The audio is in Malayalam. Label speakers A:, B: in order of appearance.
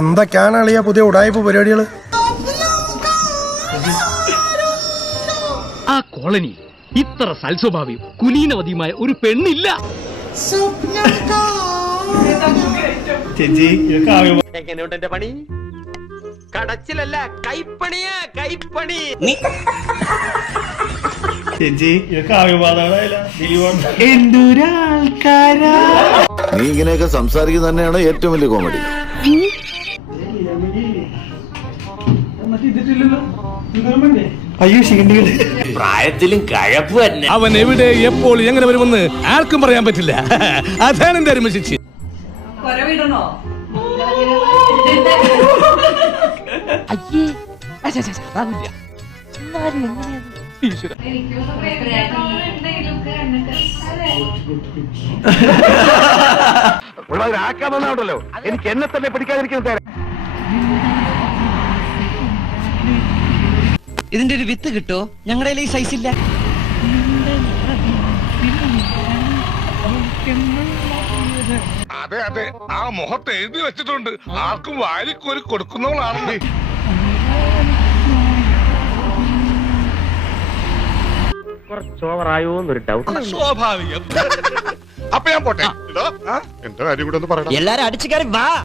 A: എന്തൊക്കെയാണ് അളിയ പുതിയ ഉടായ്പ പരിപാടികൾ
B: ആ കോളനി ഇത്ര സൽസ്വഭാവിയും കുലീനവതിയുമായ ഒരു പെണ്ണില്ല.
C: എങ്ങനെയുണ്ട് എന്റെ പണി? കടച്ചിലല്ല കൈപ്പണിയാ കൈപ്പണി.
D: ചേച്ചി
E: നീ ഇങ്ങനെയൊക്കെ സംസാരിക്കുന്നത് തന്നെയാണ് ഏറ്റവും വലിയ കോമഡി.
D: അയ്യോ ക്ഷീണികൾ
C: പ്രായത്തിലും കഴപ്പ് തന്നെ.
F: അവൻ എവിടെ എപ്പോൾ എങ്ങനെ വരുമെന്ന് ആർക്കും പറയാൻ പറ്റില്ല. അതാണ് എന്റെ അരുമ ശിക്ഷ.
G: കൊരവിടണോ?
F: എനിക്ക് എന്നെ തന്നെ പിടിക്കാതിരിക്കുന്നത്
H: ഇതിന്റെ ഒരു വിത്ത് കിട്ടോ? ഞങ്ങളുടെ ഈ സൈസ് ഇല്ല.
F: അതെ അതെ. ആ മുഖത്ത് എഴുതി വെച്ചിട്ടുണ്ട്. ആർക്കും വാരിക്കോരി കൊടുക്കുന്നവളാണ് സ്വാഭാവികം. അപ്പൊ ഞാൻ പോട്ടെ. എന്റെ കാര്യം കൂടെ ഒന്ന് പറയണം
H: എല്ലാരും അടിച്ചു കയറി വാ.